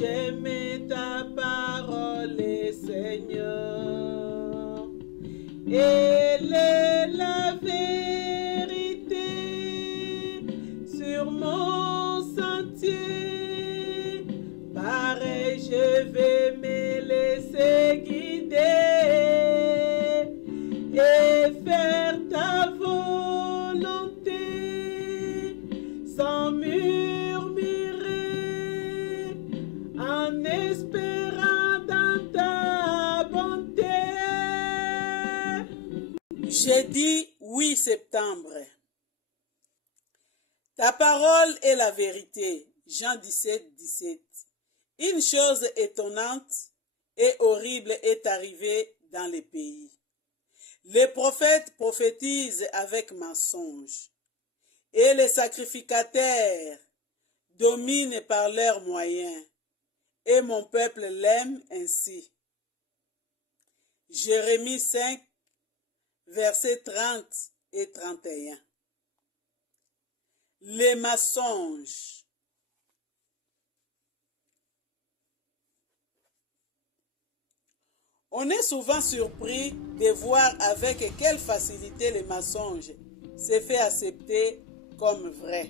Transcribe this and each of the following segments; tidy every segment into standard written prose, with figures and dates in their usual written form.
J'aimais ta parole, Seigneur. Elle est la vérité sur mon sentier. Pareil, je vais me laisser guider et faire ta volonté sans murmurer, en espérant dans ta bonté. Jeudi 8 septembre. Ta parole est la vérité. Jean 17, 17. Une chose étonnante et horrible est arrivée dans les pays. Les prophètes prophétisent avec mensonge et les sacrificateurs dominent par leurs moyens, et mon peuple l'aime ainsi. Jérémie 5, versets 30 et 31. Les mensonges. On est souvent surpris de voir avec quelle facilité les mensonges se fait accepter comme vrai,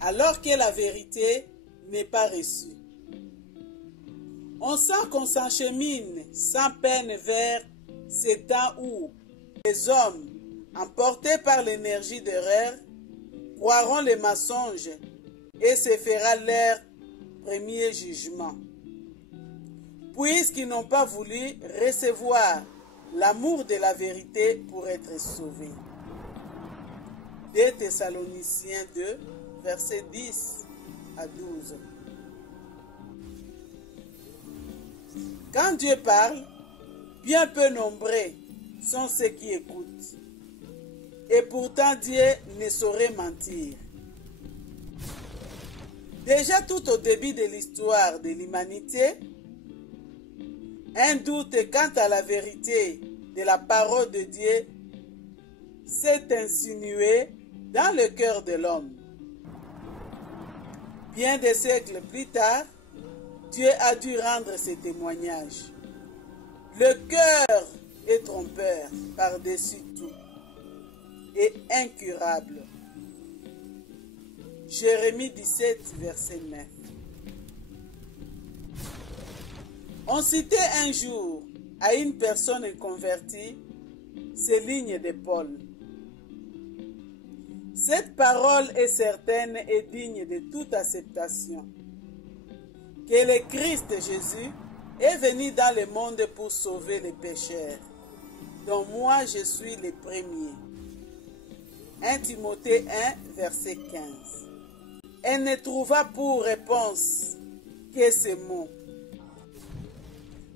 alors que la vérité n'est pas reçue. On sent qu'on s'enchemine sans peine vers ce temps où les hommes, emportés par l'énergie d'erreur, croiront les mensonges et se fera leur premier jugement, puisqu'ils n'ont pas voulu recevoir l'amour de la vérité pour être sauvés. 2 Thessaloniciens 2, versets 10 à 12. Quand Dieu parle, bien peu nombreux sont ceux qui écoutent. Et pourtant Dieu ne saurait mentir. Déjà tout au début de l'histoire de l'humanité, un doute quant à la vérité de la parole de Dieu s'est insinué dans le cœur de l'homme. Bien des siècles plus tard, Dieu a dû rendre ce témoignage. Le cœur est trompeur par-dessus tout et incurable. Jérémie 17, verset 9. On citait un jour à une personne convertie ces lignes de Paul. Cette parole est certaine et digne de toute acceptation, que le Christ Jésus est venu dans le monde pour sauver les pécheurs, dont moi je suis le premier. 1 Timothée 1, verset 15. Elle ne trouva pour réponse que ces mots.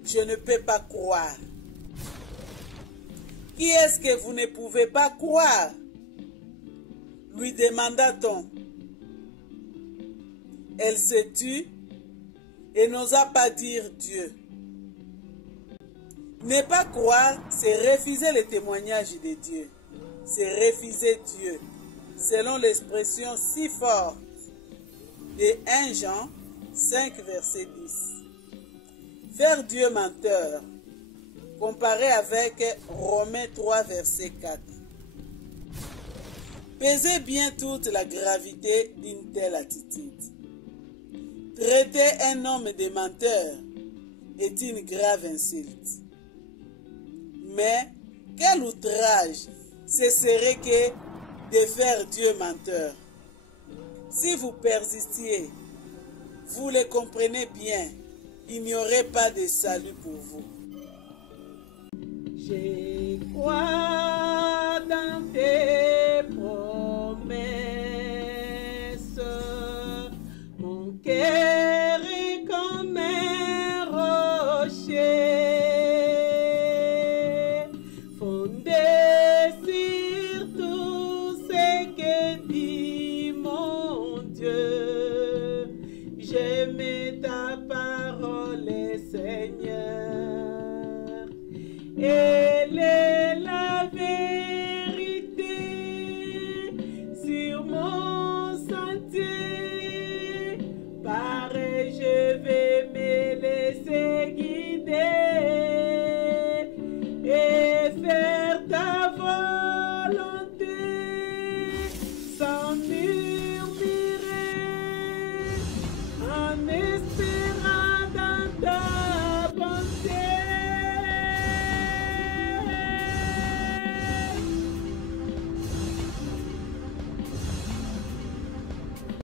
Je ne peux pas croire. Qui est-ce que vous ne pouvez pas croire? Lui demanda-t-on. Elle se tut et n'osa pas dire Dieu. Ne pas croire, c'est refuser le témoignage de Dieu. C'est refuser Dieu, selon l'expression si forte de 1 Jean 5, verset 10. Faire Dieu menteur, comparé avec Romains 3, verset 4. Pesez bien toute la gravité d'une telle attitude. Traiter un homme de menteur est une grave insulte. Mais quel outrage ce serait que de faire Dieu menteur. Si vous persistiez, vous le comprenez bien, il n'y aurait pas de salut pour vous. Je crois